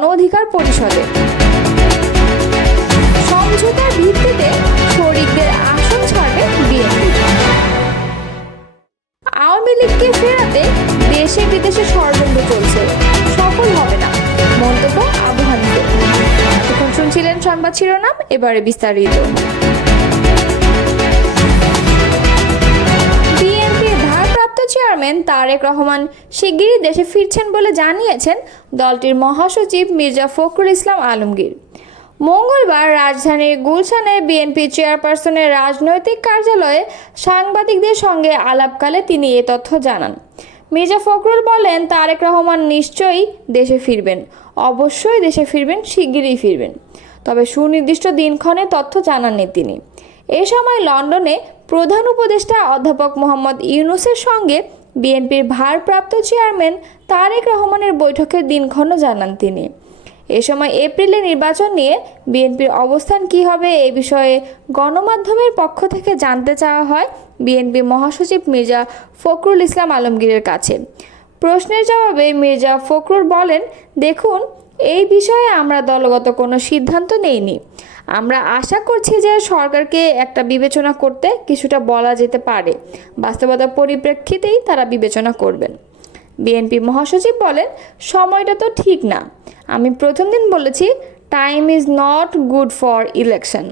গণ অধিকার পরিষদে। সমঝোতার ভিত্তিতে শরিকদের আসন ছাড়বে বিএনপি। আওয়ামী লীগকে ফেরাতে দেশে বিদেশে ষড়যন্ত্র চলছে, সফল হবে না, মন্তব্য আবু হানিফের। এতক্ষণ শুনছিলেন সংবাদ শিরোনাম, এবারে বিস্তারিত। বিএনপির ভারপ্রাপ্ত চেয়ারম্যান তারেক রহমান শিগগিরই দেশে ফিরছেন বলে জানিয়েছেন দলটির মহাসচিব মির্জা ফখরুল ইসলাম আলমগীর। মঙ্গলবার রাজধানীর গুলশানে বিএনপি চেয়ারপারসনের রাজনৈতিক কার্যালয়ে সাংবাদিকদের সঙ্গে আলাপকালে তিনি এ তথ্য জানান। মির্জা ফখরুল বলেন, তারেক রহমান নিশ্চয়ই দেশে ফিরবেন, অবশ্যই দেশে ফিরবেন, শিগগিরই ফিরবেন, তবে সুনির্দিষ্ট দিনক্ষণে তথ্য জানাননি তিনি। এ সময় লন্ডনে প্রধান উপদেষ্টা অধ্যাপক মোহাম্মদ ইউনূসের সঙ্গে বিএনপির ভারপ্রাপ্ত চেয়ারম্যান তারেক রহমানের বৈঠকের দিনক্ষণও জানান তিনি। এ সময় এপ্রিলে নির্বাচন নিয়ে বিএনপির অবস্থান কী হবে এ বিষয়ে গণমাধ্যমের পক্ষ থেকে জানতে চাওয়া হয় বিএনপি মহাসচিব মির্জা ফখরুল ইসলাম আলমগীরের কাছে। প্রশ্নের জবাবে মির্জা ফখরুল বলেন, দেখুন, এই বিষয়ে আমরা দলগত কোনো সিদ্ধান্ত নেইনি। আমরা আশা করছি যে সরকারকে একটা বিবেচনা করতে কিছুটা বলা যেতে পারে, বাস্তবতার পরিপ্রেক্ষিতেই তারা বিবেচনা করবেন। বিএনপি মহাসচিব বলেন, সময়টা তো ঠিক না। আমি প্রথম দিন বলেছি, time is not good for election.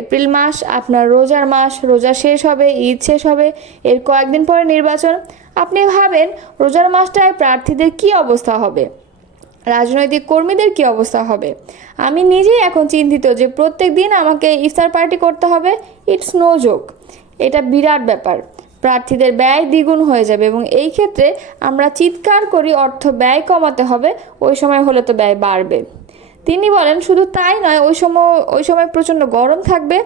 April মাস আপনার রোজার মাস, রোজা শেষ হবে, ঈদ শেষ হবে, এর কয়েকদিন পরে নির্বাচন। আপনি ভাবেন রোজার মাসটায় প্রার্থীদের কি অবস্থা হবে, রাজনৈতিক কর্মীদের কি অবস্থা হবে। আমি নিজেই এখন চিন্তিত যে প্রত্যেক দিন আমাকে ইফতার পার্টি করতে হবে। ইটস নো জোক, এটা বিরাট ব্যাপার। প্রার্থীদের ব্যয় দ্বিগুণ হয়ে যাবে এবং এই ক্ষেত্রে আমরা চিৎকার করি অর্থ ব্যয় কমাতে হবে, ওই সময় হলে তো ব্যয় বাড়বে। তিনি বলেন, শুধু তাই নয়, ওই সময় প্রচণ্ড গরম থাকবে,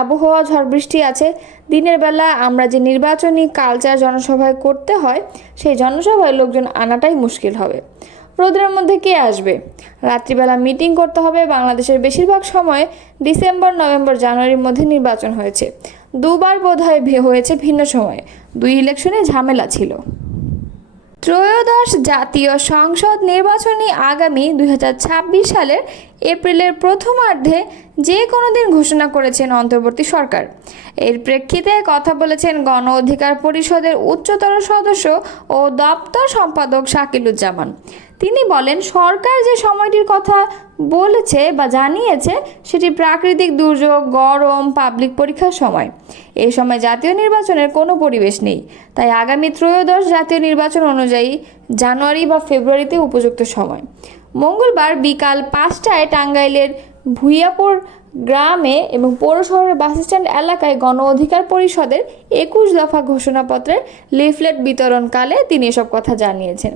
আবহাওয়া, ঝড় বৃষ্টি আছে। দিনের বেলা আমরা যে নির্বাচনী কালচার জনসভায় করতে হয়, সেই জনসভায় লোকজন আনাটাই মুশকিল হবে। রোদের মধ্যে কে আসবে? রাত্রিবেলা মিটিং করতে হবে। বাংলাদেশের বেশিরভাগ সময়ে ডিসেম্বর, নভেম্বর, জানুয়ারির মধ্যে নির্বাচন হয়েছে। দুবার বোধহয় হয়েছে ভিন্ন সময়ে। দুই ইলেকশনে ঝামেলা ছিল। ত্রয়োদশ জাতীয় সংসদ নির্বাচনী আগামী 2026 সালের এপ্রিলের প্রথমার্ধে যে কোনো দিন ঘোষণা করেছেন অন্তর্বর্তী সরকার। এর প্রেক্ষিতে কথা বলেছেন গণ অধিকার পরিষদের উচ্চতর সদস্য ও দপ্তর সম্পাদক শাকিলুজ্জামান। তিনি বলেন, সরকার যে সময়টির কথা বলেছে বা জানিয়েছে সেটি প্রাকৃতিক দুর্যোগ, গরম, পাবলিক পরীক্ষার সময়। এই সময় জাতীয় নির্বাচনের কোনো পরিবেশ নেই, তাই আগামী ত্রয়োদশ জাতীয় নির্বাচন অনুযায়ী জানুয়ারি বা ফেব্রুয়ারিতে উপযুক্ত সময়। মঙ্গলবার বিকাল 5টায় টাঙ্গাইলের ভুইয়াপুর গ্রামে এবং পৌর শহরের বাসস্ট্যান্ড এলাকায় গণ অধিকার পরিষদের 21 দফা ঘোষণাপত্রের লিফলেট বিতরণকালে তিনি এসব কথা জানিয়েছেন।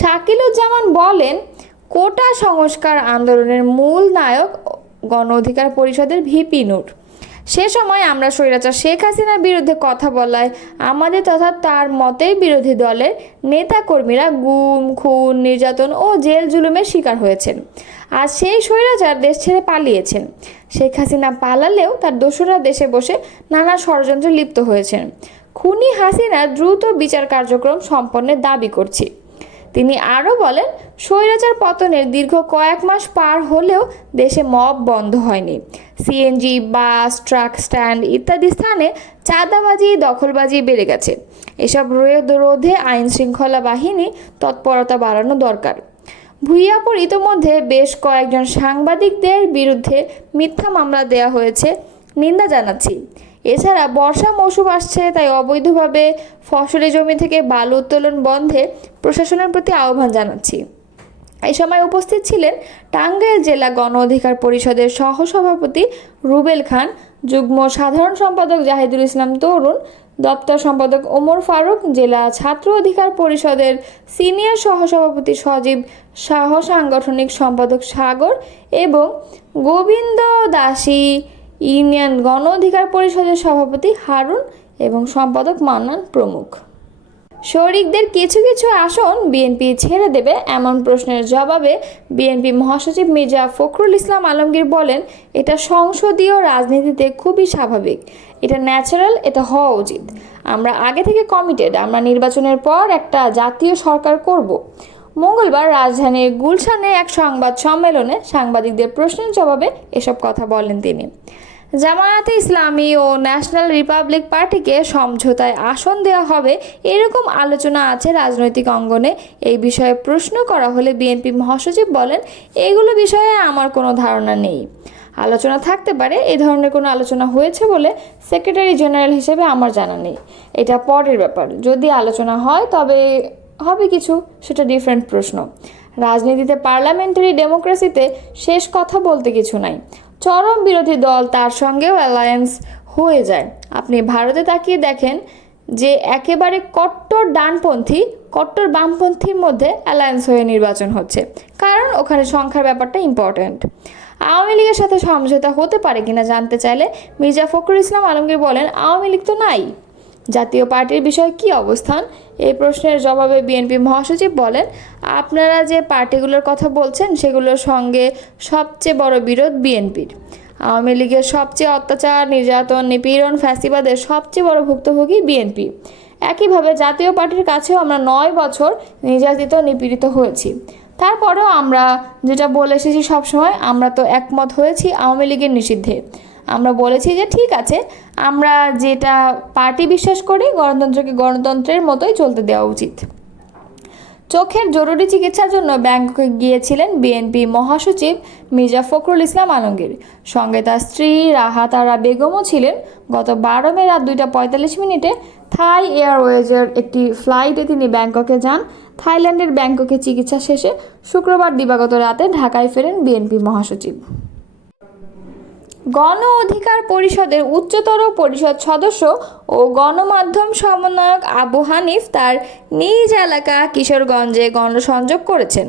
শাকিলুজ্জামান বলেন, কোটা সংস্কার আন্দোলনের মূল নায়ক গণ অধিকার পরিষদের ভিপি নূর। সে সময় আমরা স্বৈরাচার শেখ হাসিনার বিরুদ্ধে কথা বলায় আমাদের তথা তার মতের বিরোধী দলের নেতাকর্মীরা গুম, খুন, নির্যাতন ও জেল জুলুমের শিকার হয়েছেন। আর সেই স্বৈরাচার দেশ ছেড়ে পালিয়েছেন। শেখ হাসিনা পালালেও তার দোসররা দেশে বসে নানা ষড়যন্ত্রে লিপ্ত হয়েছেন। খুনি হাসিনা দ্রুত বিচার কার্যক্রম সম্পন্নের দাবি করছি। তিনি আরও বলেন, স্বৈরাচার পতনের দীর্ঘ কয়েক মাস পার হলেও দেশে মব বন্ধ হয়নি। সিএনজি, বাস, ট্রাক স্ট্যান্ড ইত্যাদি স্থানে চাঁদাবাজি, দখলবাজি বেড়ে গেছে। এসব রোধে আইন শৃঙ্খলা বাহিনী তৎপরতা বাড়ানো দরকার। ভুইয়াপুর ইতোমধ্যে বেশ কয়েকজন সাংবাদিকদের বিরুদ্ধে মিথ্যা মামলা দেওয়া হয়েছে, নিন্দা জানাচ্ছি। এছাড়া বর্ষা মৌসুম আসছে, তাই অবৈধভাবে ফসলি জমি থেকে বালু উত্তোলন বন্ধে প্রশাসনের প্রতি আহ্বান জানাচ্ছি। এই সময় উপস্থিত ছিলেন টাঙ্গাইল জেলা গণ অধিকার পরিষদের সহসভাপতি রুবেল খান, যুগ্ম সাধারণ সম্পাদক জাহিদুল ইসলাম তরুণ, দপ্তর সম্পাদক ওমর ফারুক, জেলা ছাত্র অধিকার পরিষদের সিনিয়র সহসভাপতি সজীব, সহ সাংগঠনিক সম্পাদক সাগর এবং গোবিন্দ দাসী, ইউনিয়ন গণ অধিকার পরিষদের সভাপতি হারুন এবং সম্পাদক মান্নান প্রমুখ। শরিকদের কিছু কিছু আসন বিএনপি ছেড়ে দেবে এমন প্রশ্নের জবাবে বিএনপি মহাসচিব মির্জা ফখরুল ইসলাম আলমগীর বলেন, এটা সংসদীয় রাজনীতিতে খুবই স্বাভাবিক, এটা ন্যাচারাল, এটা হওয়া উচিত। আমরা আগে থেকে কমিটেড, আমরা নির্বাচনের পর একটা জাতীয় সরকার করব। মঙ্গলবার রাজধানীর গুলশানে এক সংবাদ সম্মেলনে সাংবাদিকদের প্রশ্নের জবাবে এসব কথা বলেন তিনি। জামায়াতে ইসলামী ও ন্যাশনাল রিপাবলিক পার্টিকে সমঝোতায় আসন দেওয়া হবে এরকম আলোচনা আছে রাজনৈতিক অঙ্গনে। এই বিষয়ে প্রশ্ন করা হলে বিএনপি মহাসচিব বলেন, এগুলো বিষয়ে আমার কোনো ধারণা নেই। আলোচনা থাকতে পারে, এই ধরনের কোনো আলোচনা হয়েছে বলে সেক্রেটারি জেনারেল হিসেবে আমার জানা নেই। এটা পরের ব্যাপার, যদি আলোচনা হয় তবে হবে কিছু, সেটা ডিফারেন্ট প্রশ্ন। রাজনীতিতে, পার্লামেন্টারি ডেমোক্রেসিতে শেষ কথা বলতে কিছু নাই। চরম বিরোধী দল তার সঙ্গেও অ্যালায়েন্স হয়ে যায়। আপনি ভারতে তাকিয়ে দেখেন যে একেবারে কট্টর ডানপন্থী কট্টর বামপন্থীর মধ্যে অ্যালায়েন্স হয়ে নির্বাচন হচ্ছে, কারণ ওখানে সংখ্যার ব্যাপারটা ইম্পর্ট্যান্ট। আওয়ামী লীগের সাথে সমঝোতা হতে পারে কিনা জানতে চাইলে মির্জা ফখরুল ইসলাম আলমগীর বলেন, আওয়ামী লীগ তো নাই, জাতীয় পার্টির বিষয়ে কী অবস্থান? এই প্রশ্নের জবাবে বিএনপি মহাসচিব বলেন, আপনারা যে পার্টিগুলোর কথা বলছেন সেগুলোর সঙ্গে সবচেয়ে বড় বিরোধ বিএনপির। আওয়ামী লীগের সবচেয়ে অত্যাচার, নির্যাতন, নিপীড়ন, ফ্যাসিবাদের সবচেয়ে বড় ভুক্তভোগী বিএনপি। একইভাবে জাতীয় পার্টির কাছেও আমরা 9 বছর নির্যাতিত, নিপীড়িত হয়েছি। তারপরেও আমরা যেটা বলে এসেছি সবসময়, আমরা তো একমত হয়েছি আওয়ামী লীগের নিষিদ্ধে। আমরা বলেছি যে ঠিক আছে, আমরা যেটা পার্টি বিশ্বাস করি, গণতন্ত্রকে গণতন্ত্রের মতোই চলতে দেওয়া উচিত। চোখের জরুরি চিকিৎসার জন্য ব্যাংককে গিয়েছিলেন বিএনপি মহাসচিব মির্জা ফখরুল ইসলাম আলমগীর। সঙ্গে তার স্ত্রী রাহাত আরা বেগমও ছিলেন। গত 12 মে রাত 2:45 থাই এয়ারওয়েজের একটি ফ্লাইটে তিনি ব্যাংককে যান। থাইল্যান্ডের ব্যাংককে চিকিৎসা শেষে শুক্রবার দিবাগত রাতে ঢাকায় ফেরেন বিএনপি মহাসচিব। গণ অধিকার পরিষদের উচ্চতর পরিষদ সদস্য ও গণমাধ্যম সমন্বয়ক আবু হানিফ তার নিজ এলাকা কিশোরগঞ্জে গণসংযোগ করেছেন।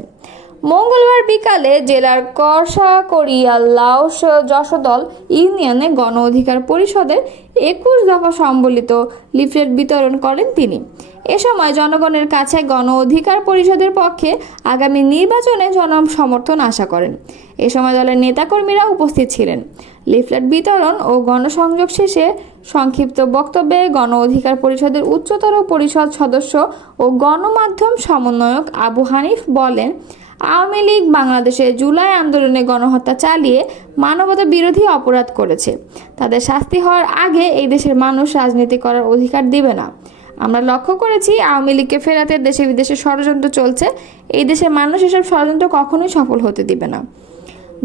মঙ্গলবার বিকালে জেলার করসাকড়িয়া লাউস যশোদল ইউনিয়নে গণ অধিকার পরিষদের 21 দফা সম্বলিত লিফলেট বিতরণ করেন তিনি। এ সময় জনগণের কাছে গণ অধিকার পরিষদের পক্ষে আগামী নির্বাচনে জনসমর্থন আশা করেন। এ সময় দলের নেতাকর্মীরা উপস্থিত ছিলেন। লিফলেট বিতরণ ও গণসংযোগ শেষে সংক্ষিপ্ত বক্তব্যে গণ অধিকার পরিষদের উচ্চতর পরিষদ সদস্য ও গণমাধ্যম সমন্বয়ক আবু হানিফ বলেন, আওয়ামী লীগ বাংলাদেশে জুলাই আন্দোলনে গণহত্যা চালিয়ে মানবতা বিরোধী অপরাধ করেছে। তাদের শাস্তি হওয়ার আগে এই দেশের মানুষ রাজনীতি করার অধিকার দিবে না। আমরা লক্ষ্য করেছি আওয়ামী লীগকে ফেরাতে দেশে বিদেশে ষড়যন্ত্র চলছে। এই দেশের মানুষ এসব ষড়যন্ত্র কখনোই সফল হতে দিবে না।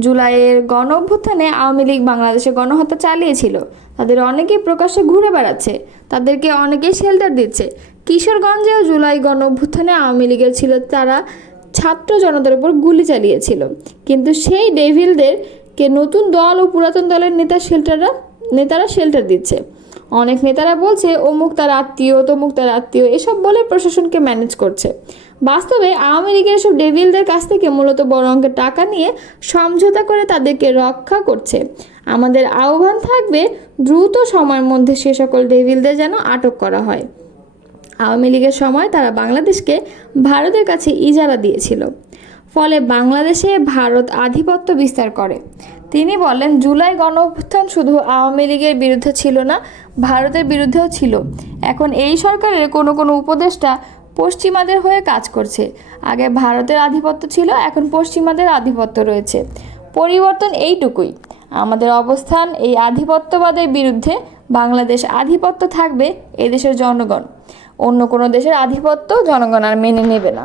জুলাইয়ের গণ অভ্যুত্থানে আওয়ামী লীগ বাংলাদেশে গণহত্যা চালিয়েছিল। তাদের অনেকেই প্রকাশ্যে ঘুরে বেড়াচ্ছে, তাদেরকে অনেকেই শেল্টার দিচ্ছে। কিশোরগঞ্জেও জুলাই গণ অভ্যুত্থানে আওয়ামী লীগের ছিল, তারা ছাত্র জনতার উপর গুলি চালিয়েছিল। কিন্তু সেই ডেভিলদেরকে নতুন দল ও পুরাতন দলের নেতারা শেল্টার দিচ্ছে। অনেক নেতারা বলছে অমুক তার আত্মীয়, তমুক তার আত্মীয়, এসব বলে প্রশাসনকে ম্যানেজ করছে। বাস্তবে আওয়ামী লীগের এসব ডেভিলদের কাছ থেকে মূলত বড় অঙ্কের টাকা নিয়ে সমঝোতা করে তাদেরকে রক্ষা করছে। আমাদের আহ্বান থাকবে দ্রুত সময়ের মধ্যে সে সকল ডেভিলদের যেন আটক করা হয়। আওয়ামী লীগের সময় তারা বাংলাদেশকে ভারতের কাছে ইজারা দিয়েছিল, ফলে বাংলাদেশে ভারত আধিপত্য বিস্তার করে। তিনি বলেন, জুলাই গণ অভ্যুত্থান শুধু আওয়ামী লীগের বিরুদ্ধে ছিল না, ভারতের বিরুদ্ধেও ছিল। এখন এই সরকারের কোনো উপদেষ্টা পশ্চিমাদের হয়ে কাজ করছে। আগে ভারতের আধিপত্য ছিল, এখন পশ্চিমাদের আধিপত্য রয়েছে। পরিবর্তন এইটুকুই, আমাদের অবস্থান এই আধিপত্যবাদের বিরুদ্ধে। বাংলাদেশ আধিপত্য থাকবে এদেশের জনগণ, অন্য কোনো দেশের আধিপত্য জনগণ আর মেনে নেবে না।